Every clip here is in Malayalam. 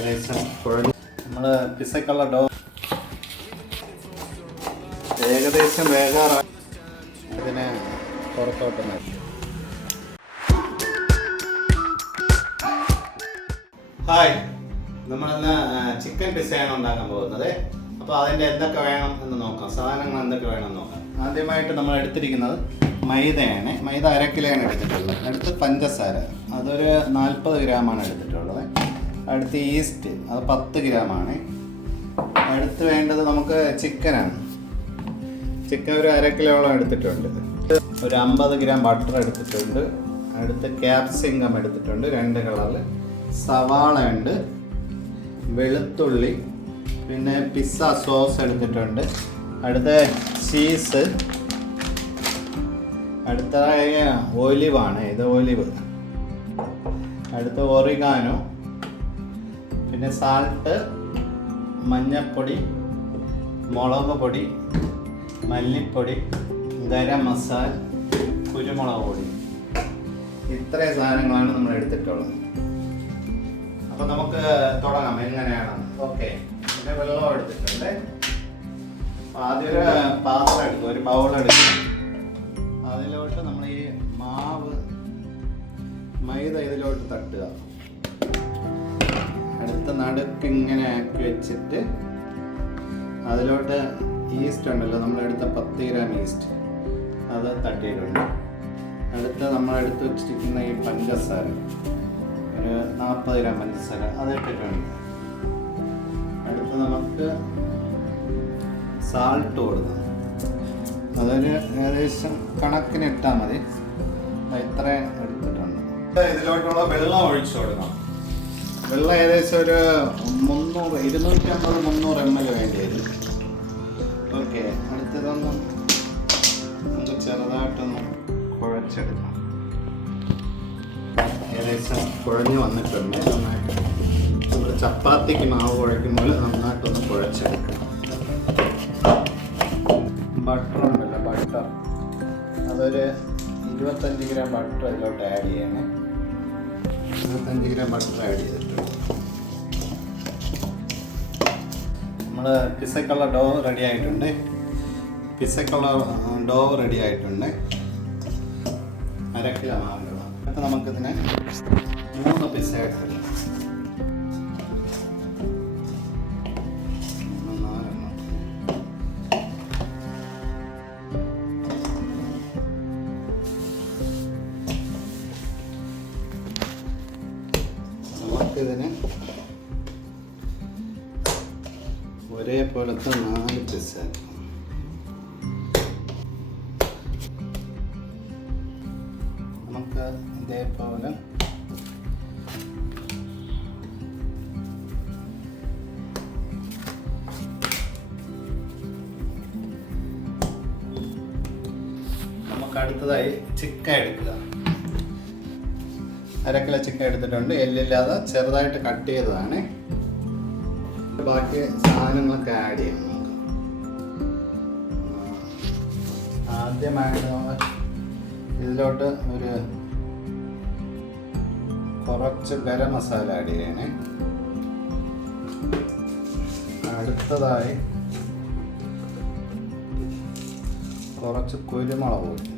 ഏകദേശം കുഴഞ്ഞ് നമ്മൾ പിസക്കുള്ള ഡോ ഏകദേശം വേകാറായി. ഇതിനെ പുറത്തോട്ട് മാറ്റി. ഹായ്, നമ്മളിന്ന് ചിക്കൻ പിസയാണ് ഉണ്ടാക്കാൻ പോകുന്നത്. അപ്പോൾ അതിൻ്റെ എന്തൊക്കെ വേണം എന്ന് നോക്കാം. സാധനങ്ങൾ എന്തൊക്കെ വേണം നോക്കാം. ആദ്യമായിട്ട് നമ്മൾ എടുത്തിരിക്കുന്നത് മൈദയാണ്. മൈദ 1 കിലോയാണ് എടുത്തിട്ടുള്ളത്. അടുത്ത് പഞ്ചസാര, അതൊരു 40 ഗ്രാമാണ് എടുത്തിട്ടുള്ളത്. അടുത്ത് ഈസ്റ്റ്, അത് 10 ഗ്രാമാണ്. അടുത്ത് വേണ്ടത് നമുക്ക് ചിക്കനാണ്. ചിക്കൻ ഒരു 1 കിലോളം എടുത്തിട്ടുണ്ട്. ഒരു 50 ഗ്രാം ബട്ടർ എടുത്തിട്ടുണ്ട്. അടുത്ത് ക്യാപ്സിക്കം എടുത്തിട്ടുണ്ട് 2 കളറിൽ. സവാള ഉണ്ട്, വെളുത്തുള്ളി, പിന്നെ പിസ്സ സോസ് എടുത്തിട്ടുണ്ട്. അടുത്ത ചീസ്, അടുത്തതായ ഒലിവാണ്, ഇത് ഒലിവ്. അടുത്ത ഒറിഗാനോ, പിന്നെ സാൾട്ട്, മഞ്ഞൾപ്പൊടി, മുളക് പൊടി, മല്ലിപ്പൊടി, ഗരം മസാല, കുരുമുളക് പൊടി. ഇത്രയും സാധനങ്ങളാണ് നമ്മൾ എടുത്തിട്ടുള്ളത്. അപ്പോൾ നമുക്ക് തുടങ്ങാം എങ്ങനെയാണ്. ഓക്കെ, പിന്നെ വെള്ളം എടുത്തിട്ടുണ്ട്. ആദ്യം ഒരു പാത്രം എടുക്കുക, ഒരു ബൗൾ എടുക്കുക. അതിലോട്ട് നമ്മൾ ഈ മൈദ ഇതിലോട്ട് തട്ടുക. അടുത്ത നടുക്ക് ഇങ്ങനെ ആക്കി വെച്ചിട്ട് അതിലോട്ട് ഈസ്റ്റ് ഉണ്ടല്ലോ, നമ്മളെടുത്ത 10 ഗ്രാം ഈസ്റ്റ് അത് തട്ടിയിട്ടുണ്ട്. അടുത്ത് നമ്മളെടുത്ത് വെച്ചിരിക്കുന്ന ഈ പഞ്ചസാര, ഒരു 40 ഗ്രാം പഞ്ചസാര അത് ഇട്ടിട്ടുണ്ട്. അടുത്ത് നമുക്ക് സാൾട്ട് കൊടുക്കണം. അതൊരു ഏകദേശം കണക്കിന് ഇട്ടാൽ മതി. ഇത്രയും എടുത്തിട്ടുണ്ട്. ഇതിലോട്ടുള്ള വെള്ളം ഒഴിച്ചു കൊടുക്കണം. വെള്ളം ഏകദേശം ഒരു 250-300 ml വേണ്ടി വരും. ഓക്കെ, അടുത്തതൊന്ന് നമുക്ക് ചെറുതായിട്ടൊന്ന് കുഴച്ചെടുക്കാം. ഏകദേശം കുഴഞ്ഞ് വന്നിട്ടുണ്ട്. നന്നായിട്ട് നമ്മൾ ചപ്പാത്തിക്ക് മാവ് കുഴയ്ക്കുമ്പോൾ നന്നായിട്ടൊന്ന് കുഴച്ചെടുക്കണം. ബട്ടർ ഉണ്ടല്ലോ, ബട്ടർ അതൊരു 25 ഗ്രാം ബട്ടർ ഇതിലോട്ട് ആഡ് ചെയ്യണം. 25 ഗ്രാം ബട്ടർ ആഡ് ചെയ്തിട്ടുണ്ട്. നമ്മൾ പിസക്കുള്ള ഡോ റെഡി ആയിട്ടുണ്ട്. റെഡി ആയിട്ടുണ്ട്. 1 കിലോ മാവ്. അപ്പോൾ നമുക്കിതിനെ 3 പിസ്സ എടുത്തിട്ടുണ്ട്. നമുക്കിതിന് ഒരേപോലത്തെ 4 പിസ്സ. നമുക്ക് ഇതേപോലെ നമുക്ക് അടുത്തതായി ചിക്കൻ എടുക്കുക. 1 കിലോ ചിക്കൻ എടുത്തിട്ടുണ്ട്. എല്ലില്ലാതെ ചെറുതായിട്ട് കട്ട് ചെയ്തതാണ്. ബാക്കി സാധനങ്ങളൊക്കെ ആഡ് ചെയ്യാം നമുക്ക്. ആദ്യമായിട്ട് ഇതിലോട്ട് ഒരു കുറച്ച് ഗരം മസാല ആഡ് ചെയ്യണേ. അടുത്തതായി കുറച്ച് കുരുമുളക് പൊടി,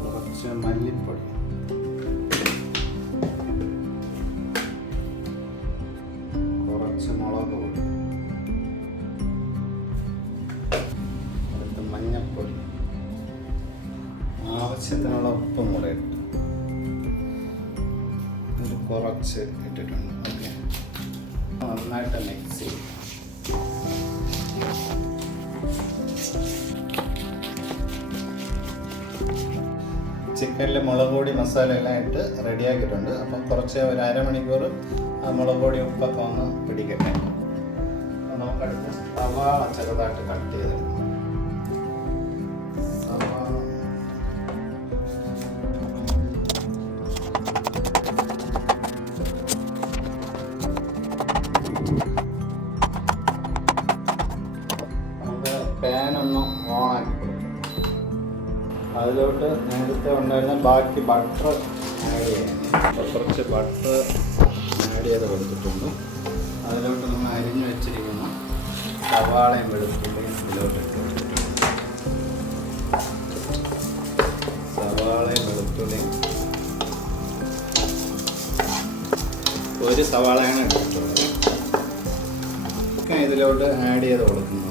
കുറച്ച് മല്ലിപ്പൊടി, കുറച്ച് മുളക് പൊടി, അടുത്ത് മഞ്ഞൾപ്പൊടി, ആവശ്യത്തിനുള്ള ഉപ്പും കൂടെ ഇട്ട് ഒരു കുറച്ച് ഇട്ടിട്ടുണ്ട്. ഓക്കെ, നന്നായിട്ട് മിക്സ് ചെയ്യും. ചിക്കനിൽ മുളക് പൊടി മസാല എല്ലാം ഇട്ട് റെഡിയാക്കിയിട്ടുണ്ട്. അപ്പം കുറച്ച് ഒരു 1/2 മണിക്കൂർ ആ മുളക് പൊടി ഉപ്പൊക്കെ ഒന്ന് പിടിക്കട്ടെ. അപ്പം നമുക്കടുത്ത് സവാള ചെറുതായിട്ട് കട്ട് ചെയ്തെടുക്കാം. നമുക്ക് പാൻ ഒന്ന് ഓണാക്കി കൊടുക്കാം. അതിലോട്ട് നേരത്തെ നേരത്തെ ഉണ്ടായിരുന്ന ബാക്കി ബട്ടർ ആഡ് ചെയ്യാൻ. അപ്പോൾ കുറച്ച് ബട്ടർ ആഡ് ചെയ്ത് കൊടുത്തിട്ടുണ്ട്. അതിലോട്ട് നമ്മൾ അരിഞ്ഞ് വെച്ചിരിക്കുന്ന സവാളയും വെളുത്തുള്ളിയും ഇതിലോട്ട് ഇട്ട് കൊടുത്തിട്ടുണ്ട്. സവാളയും വെളുത്തുള്ളിയും ഒരു സവാളയാണ് എടുത്തിട്ടുള്ളത്. ഇതിലോട്ട് ആഡ് ചെയ്ത് കൊടുക്കുന്നുണ്ട്.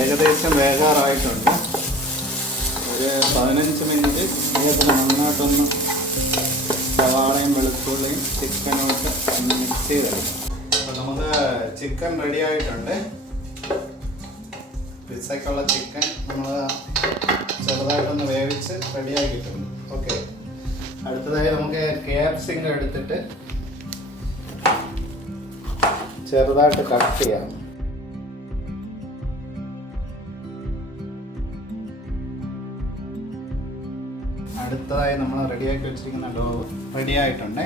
ഏകദേശം വേകാറായിട്ടുണ്ട്. ഒരു 15 മിനിറ്റ് ഇതിൽ നന്നായിട്ടൊന്ന് സവാളയും വെളുത്തുള്ളിയും ചിക്കനോട്ട് ഒന്ന് മിക്സ് ചെയ്തെടുക്കും. അപ്പോൾ നമുക്ക് ചിക്കൻ റെഡി ആയിട്ടുണ്ട്. പിസ്സയ്ക്കുള്ള ചിക്കൻ നമ്മൾ ചെറുതായിട്ടൊന്ന് വേവിച്ച് റെഡിയാക്കിയിട്ടുണ്ട്. ഓക്കെ, അടുത്തതായി നമുക്ക് ക്യാപ്സിക്കം എടുത്തിട്ട് ചെറുതായിട്ട് കട്ട് ചെയ്യാം. അടുത്തതായി നമ്മൾ റെഡിയാക്കി വെച്ചിരിക്കുന്ന ഡോ റെഡി ആയിട്ടുണ്ട്.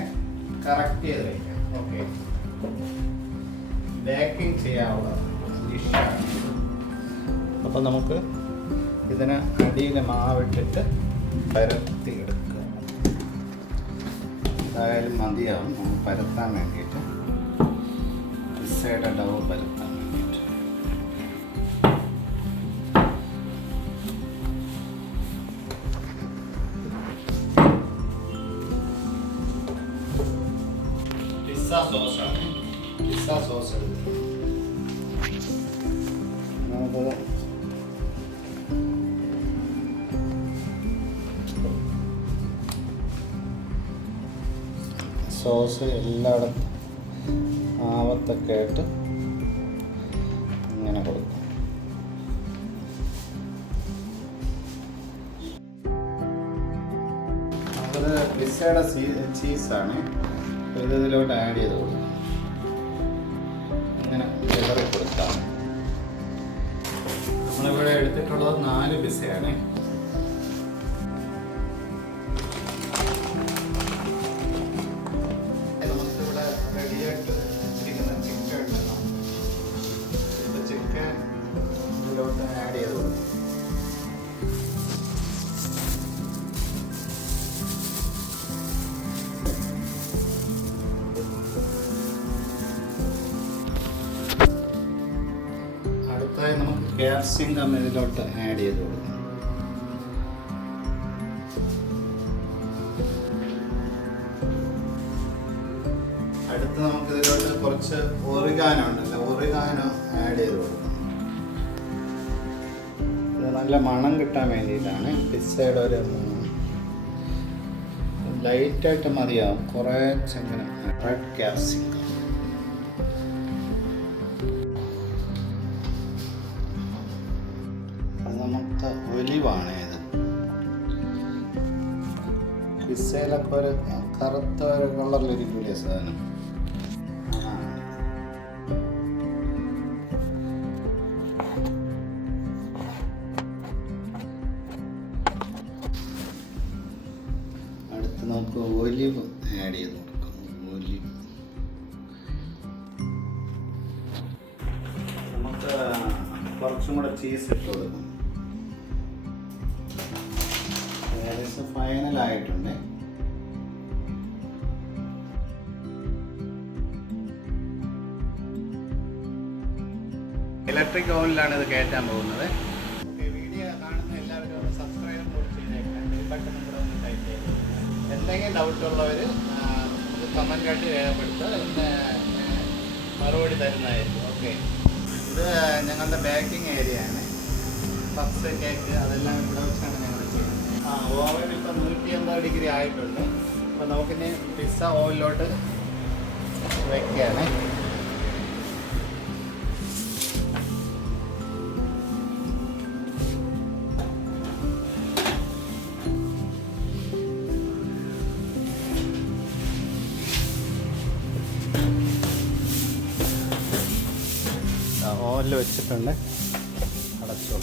കറക്റ്റ് ചെയ്ത് വയ്ക്കാം. ഓക്കെ, ബേക്കിംഗ് ചെയ്യാനുള്ള ഡിഷാണ്. അപ്പോൾ നമുക്ക് ഇതിന് അടിയിൽ മാവിട്ടിട്ട് പരത്തി എടുക്കുക. എന്തായാലും മതിയാവും നമുക്ക് പരത്താൻ വേണ്ടിയിട്ട്, പിസ്സയുടെ ഡോ പരത്താൻ വേണ്ടിയിട്ട്. സോസാണ് പിസ്സ സോസ് എടുക്കുന്നത്. നമുക്ക് സോസ് എല്ലായിടത്തും ആവത്തൊക്കെ ആയിട്ട് ഇങ്ങനെ കൊടുക്കും. നമുക്കത് പിസ്സയുടെ ചീസാണ്. ഇത് ഇതിലോട്ട് ആഡ് ചെയ്ത് കൊടുക്കും. ഇങ്ങനെ വിതറി കൊടുക്കാം. നമ്മളിവിടെ എടുത്തിട്ടുള്ളത് 4 പിസ്സയാണ്. നമുക്കിവിടെ റെഡിയായിട്ട് ഇരിക്കുന്ന ചിക്കൻ ഉണ്ടല്ലോ, ചിക്കൻ ഇതിലോട്ട് ആഡ് ചെയ്ത് കൊടുക്കും. അടുത്തായി നമുക്ക് ക്യാപ്സിക്കം ഇതിലോട്ട് ആഡ് ചെയ്ത് കൊടുക്കാം. അടുത്ത് നമുക്ക് ഇതിലോട്ട് കുറച്ച് ഒറിഗാനോ ഉണ്ടല്ലോ, ഒറിഗാനോ ആഡ് ചെയ്ത് കൊടുക്കാം. ഇത് നല്ല മണം കിട്ടാൻ വേണ്ടിയിട്ടാണ്. പിസ്സയുടെ ഒരു ലൈറ്റായിട്ട് മതിയാവും. കുറച്ചെങ്ങനെ റെഡ് ക്യാപ്സിക്കം. നമുക്ക് ഒലിവാണ് ഇത്. പിസ്സയിലൊക്കെ ഒരു കറുത്ത ഒരു കളറിലിരിക്കൂലേ സാധനം. അടുത്ത് നമുക്ക് ഒലിവ് ആഡ് ചെയ്ത് കൊടുക്കാം. ഒലിവ് നമുക്ക് കുറച്ചും കൂടെ ചീസ് ഇട്ട് കൊടുക്കും. ഏകദേശം ഫൈനലായിട്ടുണ്ട്. ഇലക്ട്രിക് ഓവനിലാണ് ഇത് കയറ്റാൻ പോകുന്നത്. വീഡിയോ കാണുന്ന എല്ലാവരും സബ്സ്ക്രൈബ് കൂടി ചെയ്തേക്കാം. ബട്ടൺ കൂടെ ഒന്ന് ടൈപ്പ് ചെയ്ത് എന്തെങ്കിലും ഡൗട്ടുള്ളവർ നമുക്ക് കമൻറ്റായിട്ട് രേഖപ്പെടുത്തുക. അതിന് മറുപടി തരുന്നതായിരിക്കും. ഓക്കെ, ഇത് ഞങ്ങളുടെ ബേക്കിംഗ് ഏരിയയാണ്. പപ്സ്, കേക്ക് അതെല്ലാം ഇവിടെ വെച്ചാണ് ഞങ്ങൾ ചെയ്യുന്നത്. ഓവൻ ഇപ്പം 180 ഡിഗ്രി ആയിട്ടുണ്ട്. അപ്പോൾ നമുക്കിനി പിസ്സ ഓവനിലോട്ട് വയ്ക്കുകയാണ്. ഓവനിൽ വെച്ചിട്ടുണ്ട്. അടച്ചു.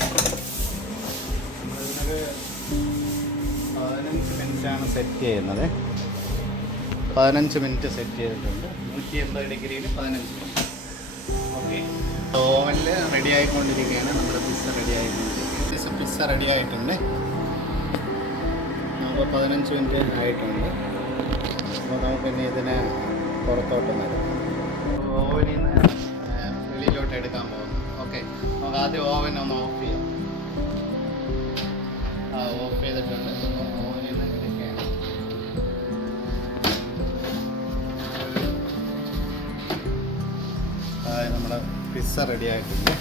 മിനിറ്റാണ് സെറ്റ് ചെയ്യുന്നത്. 15 മിനിറ്റ് സെറ്റ് ചെയ്തിട്ടുണ്ട്. 180 ഡിഗ്രിയിൽ 15 മിനിറ്റ്. ഓക്കെ, ഓവനിൽ റെഡി ആയിക്കൊണ്ടിരിക്കുകയാണ്. നമ്മുടെ പിസ്സ റെഡി ആയിക്കൊണ്ടിരിക്കുകയാണ്. പിസ്സ റെഡി ആയിട്ടുണ്ട്. നമുക്ക് 15 മിനിറ്റ് ആയിട്ടുണ്ട്. അപ്പോൾ നമുക്കിനി ഇതിനെ പുറത്തോട്ട് വരും. ഓവനിൽ നിന്ന് വെളിയിലോട്ട് എടുക്കാൻ പോകുന്നു. ഓക്കെ, നമുക്ക് ആദ്യം ഓവൻ ഒന്ന് ഓഫ് ചെയ്യാം. ഓഫ് ചെയ്തിട്ടുണ്ട്. ഓവനിൽ നിന്ന് എടുക്കുകയാണ്. നമ്മുടെ പിസ്സ റെഡി ആയിട്ടുണ്ട്.